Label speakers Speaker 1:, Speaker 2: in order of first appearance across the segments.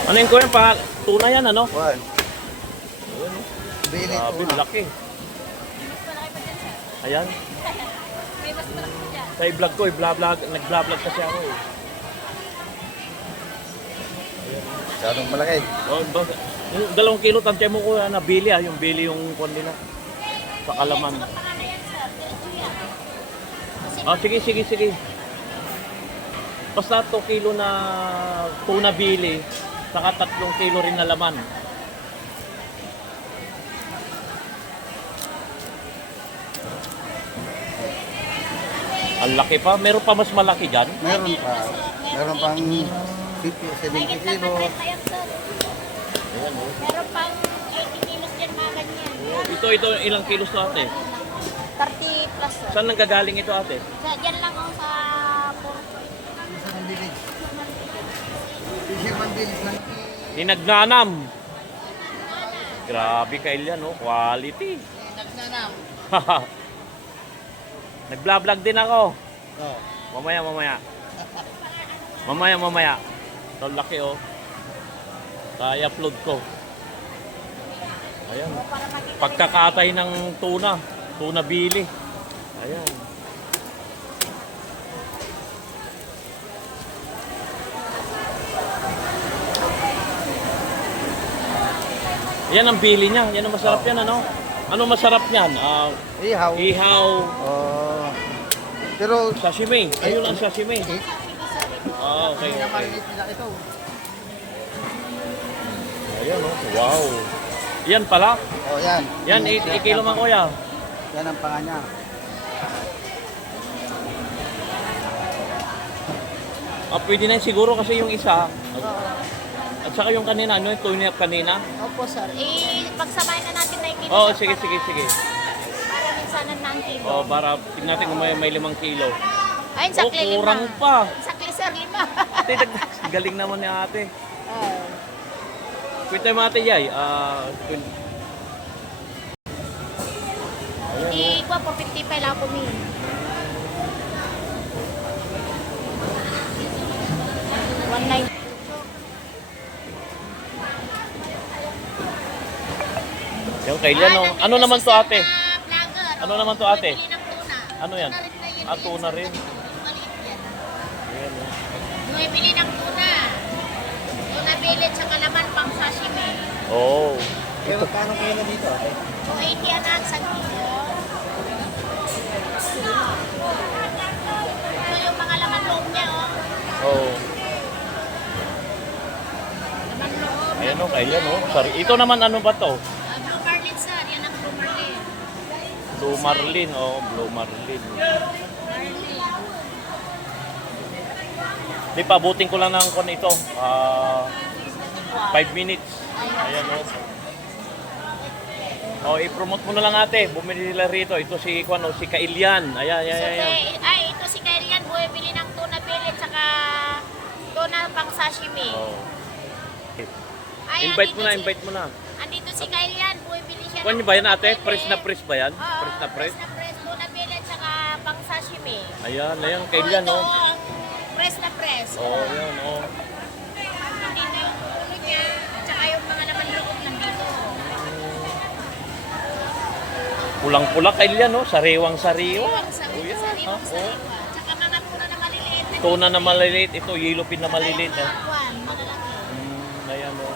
Speaker 1: Ano yung kuya? Tuna yan, ano?
Speaker 2: Juan. Bili
Speaker 1: Grabe,
Speaker 2: tuna.
Speaker 1: laki.
Speaker 3: Mas malaki pa dyan, sir.
Speaker 1: Ayan.
Speaker 3: May mas malaki pa dyan.
Speaker 1: Sa i-vlog ko, nag-vlog kasi ako eh.
Speaker 2: Masyadong malaki.
Speaker 1: Oh, yung 2 kilo, tantya mo ko na bili ah. Yung bili yung kwan nila. Sa kalaman.
Speaker 3: Saka pangalan yan, sir. Diretso yan. Kasi
Speaker 1: Ah, sige. Basta 2 kilo na tuna bili, saka 3 kilo rin na laman. Ang laki pa. Meron pa mas malaki dyan.
Speaker 2: Meron pa. Meron pang 50, 70
Speaker 3: mahigit na
Speaker 2: kilo.
Speaker 3: 30 yan, sir.
Speaker 1: Ayan, oh.
Speaker 3: Meron pang 80 kilos dyan, mga ganyan.
Speaker 1: Ito, ilang kilos to ate?
Speaker 3: 30 plus, sir.
Speaker 1: Saan nanggagaling ito ate?
Speaker 3: Dyan lang ako sa Porto.
Speaker 2: Fisherman village. Fisherman village lang.
Speaker 1: Dinagnanam. Grabe kail yan, oh. Quality.
Speaker 2: Nagnanam.
Speaker 1: Nag-vlog din ako.
Speaker 2: Oh.
Speaker 1: Mamaya. Ito laki oh. Kaya upload ko. Ayan. Pagkakatay ng tuna bili. Ayan. Yan ang bili niya. Yan ang masarap yan, ano? Ano masarap niyan?
Speaker 2: Ihaw.
Speaker 1: Ihaw,
Speaker 2: Oh. Pero
Speaker 1: sashimi. Ayun ang sashimi. Okay.
Speaker 2: maliit nila ito.
Speaker 1: Ayan oh. Wow. Yan pala.
Speaker 2: Oh, yan.
Speaker 1: Yan, ikilo man kuya.
Speaker 2: Yan ang panga niya.
Speaker 1: Pwede na yun siguro kasi yung isa. At saka yung kanina, ano yung tuna kanina?
Speaker 3: Opo, sir. Pagsamahin na natin na yung kilo,
Speaker 1: Oo,
Speaker 3: sir,
Speaker 1: sige.
Speaker 3: Para minsanan na ang kilo.
Speaker 1: Oh, para tingnan natin kung may 5 kilo.
Speaker 3: Ayun,
Speaker 1: Oh,
Speaker 3: sakli 5.
Speaker 1: kurang pa.
Speaker 3: Sakli, sir, 5.
Speaker 1: Ate, galing naman ni ate. Kwenta mo ate Yay.
Speaker 3: Hindi ko po 55 lang ako min.
Speaker 1: Yung kailan no? Ano naman to ate? Ano naman to, ate? Ano yan? Tuna rin. Ayan oh.
Speaker 3: Bumibili ng tuna. Tuna billet sa kalaman pang sashimi.
Speaker 1: Oh.
Speaker 2: Pero paano kayo na dito?
Speaker 3: 280 yan ang isang kilo. Ito yung mga laman loob niya, oh.
Speaker 1: Oh.
Speaker 3: Laman loob.
Speaker 1: Ayan oh, kailan oh. Sorry. Ito naman ano ba to?
Speaker 3: Blue marlin, sir. Yan ang blue marlin.
Speaker 1: Blue marlin oh, blue marlin. Di pabutin ko lang ng kon ito. 5 minutes. Ayan oh. Oh, i-promote mo na lang ate. Bumili nila rito. Ito si si Kailian. Ayan.
Speaker 3: Ito si Kailian. Bumibili ng tuna billet saka tuna pang sashimi.
Speaker 1: Oh.
Speaker 3: Ay,
Speaker 1: Invite
Speaker 3: andito
Speaker 1: mo na.
Speaker 3: Andito si Kailian. Bumibili siya
Speaker 1: Kuwan
Speaker 3: ng
Speaker 1: niyo ba yan
Speaker 3: tuna
Speaker 1: ate?
Speaker 3: billet.
Speaker 1: Press na press ba yan?
Speaker 3: Oo,
Speaker 1: Press na press?
Speaker 3: Tuna billet saka pang sashimi.
Speaker 1: Ayan, Kailian
Speaker 3: ito,
Speaker 1: oh.
Speaker 3: ang press na press.
Speaker 1: Oh, yan oh.
Speaker 3: Nandito yung ulo niya. At saka yung mga laman loob nandito.
Speaker 1: Pulang-pula Kailian oh. Sariwang-sariwa.
Speaker 3: Sariwang sariwa. Tsaka mga tuna na maliliit.
Speaker 1: Tuna na maliliit. Ito, yellowfin na maliliit.
Speaker 3: Mga kwan, malalaki.
Speaker 1: Ayan oh.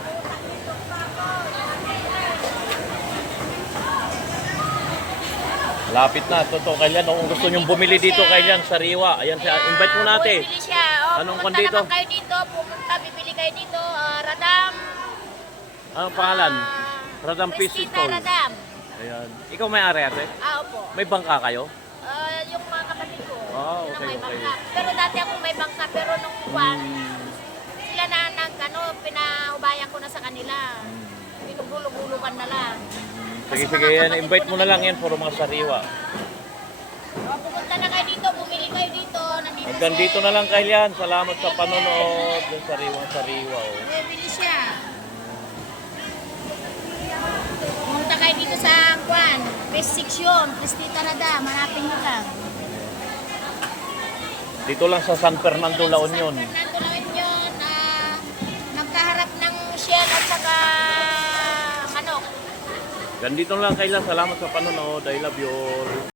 Speaker 1: Lapit na. Totoo, Kailian. Kung gusto nyong bumili dito, Kailian, sariwa. Ayan, invite mo natin.
Speaker 3: Bumibili siya. Oh,
Speaker 1: Anong
Speaker 3: pumunta
Speaker 1: kwan dito?
Speaker 3: naman kayo dito. Pumunta, bibili kayo dito. Radam.
Speaker 1: Anong pangalan? Radam Fish
Speaker 3: Cristita
Speaker 1: Stall.
Speaker 3: Radam.
Speaker 1: Ayan. Ikaw may-ari ate?
Speaker 3: Opo.
Speaker 1: May bangka kayo?
Speaker 3: Yung mga kapatid ko.
Speaker 1: Ah,
Speaker 3: yun ang
Speaker 1: okay,
Speaker 3: may
Speaker 1: okay.
Speaker 3: bangka. Pero dati ako may bangka. Pero nung kwan, sila na pinahubayan ko na sa kanila. Pinugulog-gulugan na lang.
Speaker 1: Sige,
Speaker 3: Kasi
Speaker 1: sige.
Speaker 3: mga
Speaker 1: Yan.
Speaker 3: kapatid
Speaker 1: Invite
Speaker 3: ko
Speaker 1: mo
Speaker 3: na
Speaker 1: na lang yan. Puro mga sariwa.
Speaker 3: Pumunta na kayo dito. Bumili kayo dito. Nandito
Speaker 1: Hanggang dito na lang, Kailian. Salamat sa panonood. Yung sariwang-sariwa oh.
Speaker 3: Bumili siya. Pumunta kayo dito sa kwan. Best section. Cristita Radam. Hanapin nyo lang.
Speaker 1: Dito lang sa San Fernando, La Union.
Speaker 3: San Fernando, La Union. Nagkaharap ng
Speaker 1: Ganito lang kaila. Salamat sa panonood. I love you all.